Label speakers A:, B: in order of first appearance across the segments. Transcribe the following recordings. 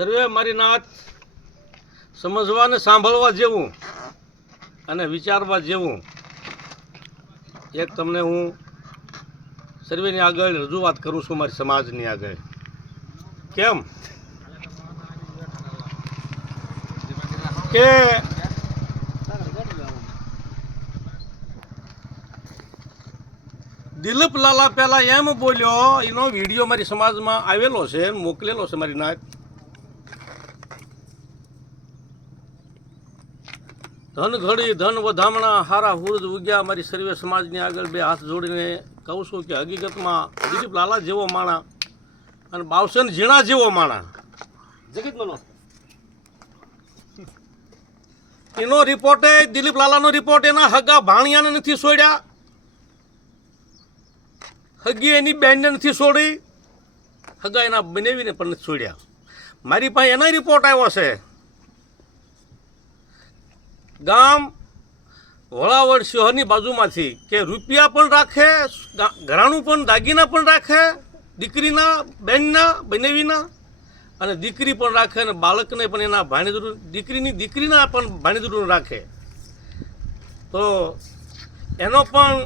A: સર્વે મારી નાથ સમજવા ને સાંભળવા જેવું અને વિચારવા જેવું. એક તમને હું સર્વેની આગળ રજૂઆત કરું છું મારી સમાજની આગળ. કેમ? કે દિલીપ લાલા પહેલા એમ બોલ્યો, એનો વીડિયો મારી સમાજમાં આવેલો છે, મોકલેલો છે મારી નાથ ધન ઘડી, ધન વધામણા, હારા હુરજ ઉગ્યા, મારી સર્વે સમાજની આગળ બે હાથ જોડીને કહું છું કે હકીકતમાં દિલીપ લાલા જેવો માણા અને બાવસન ઝીણા જેવો માણા
B: જગત મનો.
A: એનો રિપોર્ટ એ, દિલીપ લાલાનો રિપોર્ટ એના હગા ભાણિયાને નથી છોડ્યા. હગી એની બેનને નથી છોડી. હગા એના બનાવીને પણ નથી છોડ્યા. મારી પાસે એના રિપોર્ટ આવ્યો છે. ગામ વળાવડ શહેરની બાજુમાંથી કે રૂપિયા પણ રાખે ઘરાણું પણ, દાગીના પણ રાખે, દીકરીના, બેનના, બનેવીના. અને દીકરી પણ રાખે અને બાળકને પણ એના ભાણેજરું દીકરીની દીકરીના પણ ભાણેજરું રાખે. તો એનો પણ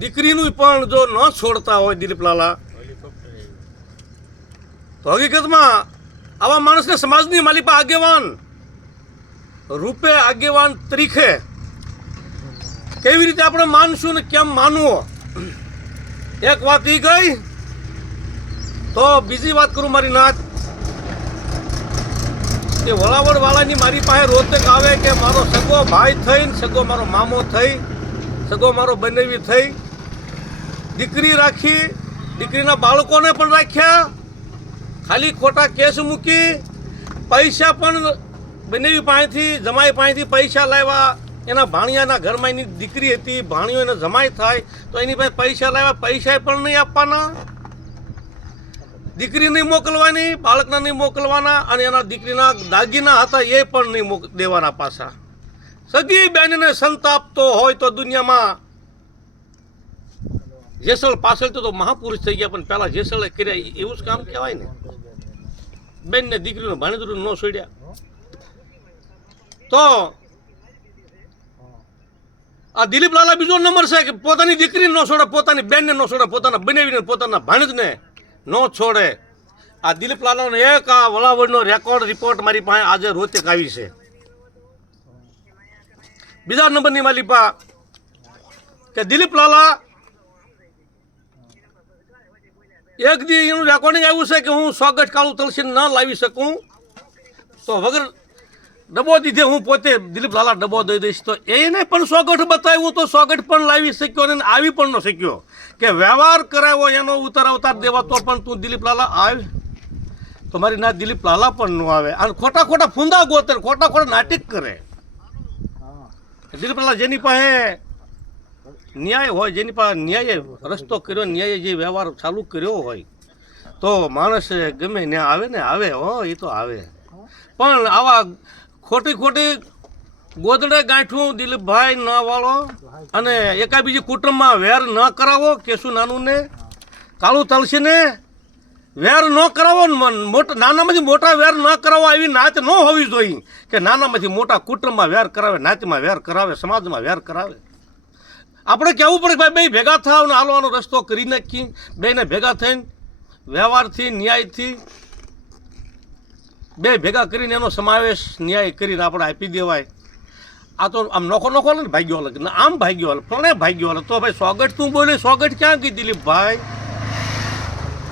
A: દીકરીનું પણ જો ન છોડતા હોય દિલીપલાલા તો હકીકતમાં આવા માણસને સમાજની માલિકા આગેવાન રૂપે આગેવાન તરીકે કેવી રીતે આપણે માનશું ને કેમ માનવો? એક વાત એ ગઈ, તો બીજી વાત કરું મારી નાથ કે વળાવડ વાળાની મારી પાસે રોતક આવે કે મારો સગો ભાઈ થઈને સગો મારો મામો થઈ, સગો મારો બનેવી થઈ, દીકરી રાખી, દીકરીના બાળકોને પણ રાખ્યા, ખાલી ખોટા કેસ મૂકી, પૈસા પણ બનેવી પાસેથી, જમાઈ પાસેથી પૈસા લાવ્યા. એના ભાણિયાના ઘરમાં એની દીકરી હતી, ભાણિયો એને જમાઈ થાય, તો એની પાસે પૈસા લાવ્યા. પૈસા પણ નહીં આપવાના. દીકરી નહીં મોકલવાની, બાળકના નહીં મોકલવાના, અને એના દીકરીના દાગીના હતા, એ પણ નહીં મોક, દેવાના પાછા. સગી બેનને સંતાપતો હોય તો દુનિયામાં જેસલ પાછળ તો મહાપુરુષ થઈ ગયા, પણ પહેલાં જેસલે કર્યા એવું જ કામ કહેવાય ને. બેનને દીકરીને ભાણેજરું ન છોડ્યા. તો આ દિલીપ લાલા બીજો નંબર છે કે પોતાની દીકરીને ન છોડે, પોતાની બેનને ન છોડે, પોતાના બનાવીને, પોતાના ભાણેજને ન છોડે. આ દિલીપ લાલાનો એક આ વલાવડનો રેકોર્ડ રિપોર્ટ મારી પાસે આજે રોતે આવી છે. બીજા નંબરની માલિપા કે દિલીપ લાલા એક દી એનું રેકોર્ડિંગ આવ્યું છે કે હું સ્વાગત કાળું તલસી ન લાવી શકું. તો વગર ડબ્બો દીધે, હું પોતે દિલીપ લાલા ડબ્બો દઈ દઈશ. તો એને પણ સોગઠ બતાવ્યું તો સોગઠ પણ લાવી શક્યો અને આવી પણ ન શક્યો. કે વ્યવહાર કરાવ્યો, એનો ઉતાર દેવા તો પણ તું દિલીપ લાલા આવ. તો મારી ના દિલીપ લાલા પણ ન આવે. અને ખોટા ખોટા ફૂંદા ગોતર, ખોટા ખોટા નાટક કરે. દિલીપ લાલા જેની પાસે ન્યાય હોય, જેની પાસે ન્યાય રસ્તો કર્યો, ન્યાય જે વ્યવહાર ચાલુ કર્યો હોય, તો માણસ ગમે ત્યાં આવે ને આવે, હો, એ તો આવે. પણ આવા ખોટી ખોટી ગોદડે ગાંઠું, દિલીપભાઈ ન વાળો અને એકા બીજી કુટુંબમાં વેર ન કરાવો, કેશું નાનું ને કાળું તલસીને વેર ન કરાવો મોટા, નાનામાંથી મોટા વેર ન કરાવો આવી નાત ન હોવી જોઈએ કે નાનામાંથી મોટા કુટુંબમાં વેર કરાવે, નાતમાં વેર કરાવે, સમાજમાં વેર કરાવે. આપણે કહેવું પડે ભાઈ બે ભેગા થાવ ને હાલવાનો રસ્તો કરી નાખી બેને ભેગા થઈને વ્યવહારથી, ન્યાયથી બે ભેગા કરીને એનો સમાવેશ ન્યાય કરીને આપણે આપી દેવાય. આ તો આમ નોખો નોખો ને ભાગ્યો અલગ. ને, આમ ભાગ્યો અલગ. પણ ભાગ્યો અલગ. તો ભાઈ સ્વાગત તું બોલે? સ્વાગત ક્યાં ગઈ દિલીપભાઈ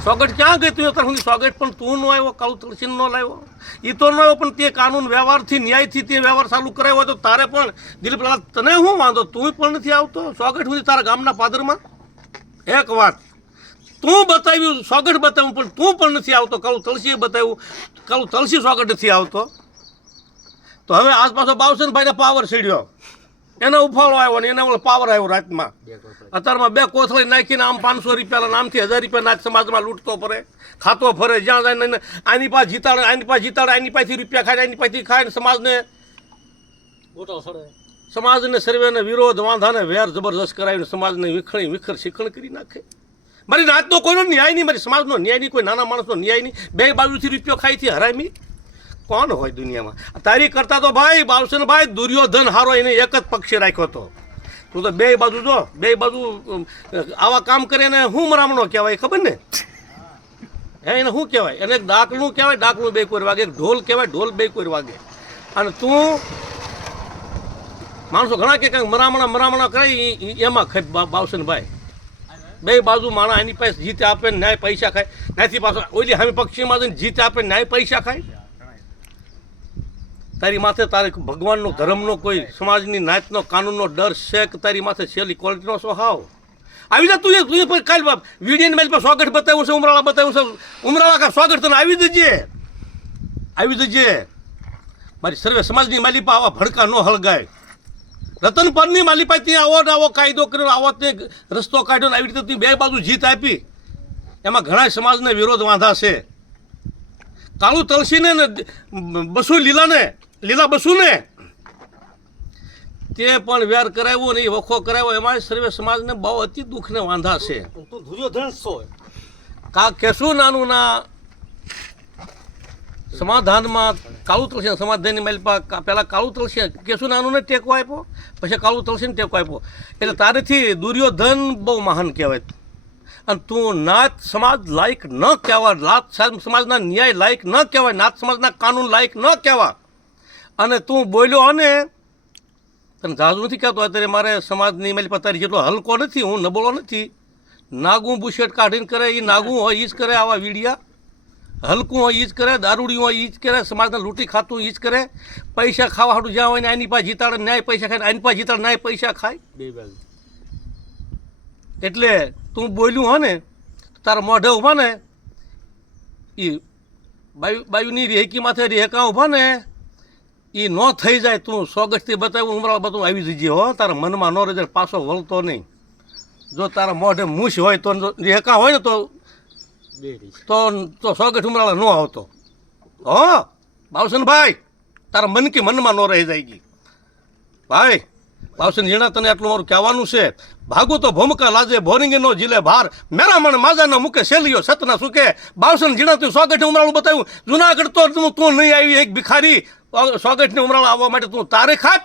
A: સ્વાગત ક્યાં ગઈ તું અત્યાર સુધી પણ તું ન આવ્યો કાળું તુલસી ન લાવ્યો એ તો ન આવ્યો પણ તે કાનૂન વ્યવહારથી, ન્યાયથી તે વ્યવહાર ચાલુ કરાવ્યો હોય તો તારે પણ દિલીપ તને શું વાંધો? તું પણ નથી આવતો? સ્વાગત સુધી તારા ગામના પાદરમાં? એક વાત. તું બતાવ્યું સ્વાગત બતાવ્યું પણ તું પણ નથી આવતો. કાલું તલસીએ બતાવ્યું. કાલું તલસી સ્વાગત નથી આવતો. તો હવે આસપાસ બાવસનભાઈને પાવર સીડ્યો. એનો ઉફાળો આવ્યો ને એને ઓલો પાવર આવ્યો રાતમાં. અત્યારમાં બે કોથળી નાખીને આમ પાંચસો રૂપિયા નામથી હજાર રૂપિયા નાખ સમાજમાં લૂંટતો ફરે. ખાતો ફરે. જ્યાં જાય આની પાસે જીતાડે આની પાસે જીતાડે આની પાસેથી રૂપિયા ખાય આની પાસેથી ખાય ને સમાજને સમાજને સર્વેને વિરોધ વાંધાને વેર જબરજસ્ત કરાવીને સમાજને વિખણી વિખર શિખણ કરી નાખે. મારી નાતનો કોઈનો ન્યાય નહીં, મારી સમાજનો ન્યાય નહીં, કોઈ નાના માણસનો ન્યાય નહીં. બે બાજુથી રૂપિયો ખાઈ છે હરામી. કોણ હોય દુનિયામાં? તારી કરતા તો ભાઈ બાવસનભાઈ દુર્યોધન હારો એને એક જ પક્ષે રાખ્યો હતો. તું તો બે બાજુ જો, બે બાજુ આવા કામ કરે ને હું મરામણો કહેવાય, ખબર ને? હે, એને શું કહેવાય? એને એક ડાકલું કહેવાય ડાકલું બે કોઈ વાગે ઢોલ કહેવાય, ઢોલ બે કોઈ વાગે. અને તું, માણસો ઘણા કે કંઈક મરામણા મરામણા કરે એમાં બાવસનભાઈ બે બાજુ માણા એની પાસે જીત આપે ને ન્યાય પૈસા ખાય. ત્યાંથી પાછો ઓલી સામે પક્ષીમાં જઈને જીત આપે ન્યાય પૈસા ખાય. તારી માથે તારે ભગવાનનો ધર્મનો કોઈ સમાજની નાતનો કાનૂનનો ડર છે કે તારી માથે છેલ્લી ક્વોલિટીનો સ્વભાવ? આવી જા તું એ- તું કાલ બાપ. વીડિયો મેલ પર સ્વાગત બતાવ્યું છે, ઉમરાળા બતાવ્યું છે. ઉમરાળા કા સ્વાગત તને આવી દેજે આવી દેજે મારી સર્વે સમાજની માલિપા આવા ભડકા ન હળગાય. રતન પરની માલિપા ત્યાં આવો ને આવો કાયદો કર્યો આવો તે રસ્તો કાઢ્યો આવી રીતે બે બાજુ જીત આપી. એમાં ઘણા સમાજને વિરોધ વાંધા છે કાળુ તલસીને ને બસુ લીલાને લીલા બસુને. તે પણ વ્યાર કરાવ્યો ને એ વખો કરાવ્યો એમાં સર્વે સમાજને બહુ અતિ દુઃખને વાંધા છો. કા કેશું નાનું ના સમાધાનમાં કાળુ તલસી સમાધાનની માલિપા પહેલાં કાળું તલસી કેશું નાનુંને ટેકો આપ્યો, પછી કાળું તલસીને ટેકો આપ્યો. એટલે તારેથી દુર્યોધન બહુ મહાન કહેવાય. અને તું નાત સમાજ લાયક ન કહેવાય નાથ સમ- સમાજના ન્યાય લાયક ન કહેવાય નાત સમાજના કાનૂન લાયક ન કહેવા. અને તું બોલ્યો અને તને જાજુ નથી કહેતો, અત્યારે મારે સમાજની મેલ તારી જેટલો હલકો નથી, હું નબળો નથી. નાગું બુશેટ કાઢીને કરે એ નાગું હોય એ જ કરે આવા વીડિયા. હલકું હોય એ જ કરે દારૂડી હોય જ કરે સમાજને લૂંટી ખાતું ઈજ જ કરે. પૈસા ખાવા હાટું જ્યાં હોય ને એની પાસે જીતાડે ન્યાય પૈસા ખાય આની એની પાસે જીતાડે ન્યાય પૈસા ખાય.
B: બે
A: એટલે તું બોલ્યું હો ને તારા મોઢે ઊભા ને એ બાયુ બાયુની રેહકી માથે રેકા ઊભા ને એ ન થઈ જાય તું સોગઠથી બતાવ્યું ઉમરા બધું આવી જજે હો. તારા મનમાં ન રહે પાછો વળતો નહીં. જો તારા મોઢે મૂછ હોય તો રેકા હોય ને તો તો તો સોગઠ ઉમરાળા નો આવતો હો બાવસનભાઈ તારા મન કે મનમાં ન રહી જાય ગઈ ભાઈ બાવસન જીણા તને આટલું મારું કહેવાનું છે ભાગું તો ભૂમકા લાજે ભોરિંગનો જીલે ભાર મેરા મણ માજા ન મૂકે શેલિયો સતના સુકે બાવસન જીણા તું સોગઠ ઉમરાળું બતાવ્યું જુનાગઢ તો તું તું નહીં આવી એક ભિખારી સોગઠને ઉમરાળા આવવા માટે તું તારે ખાપ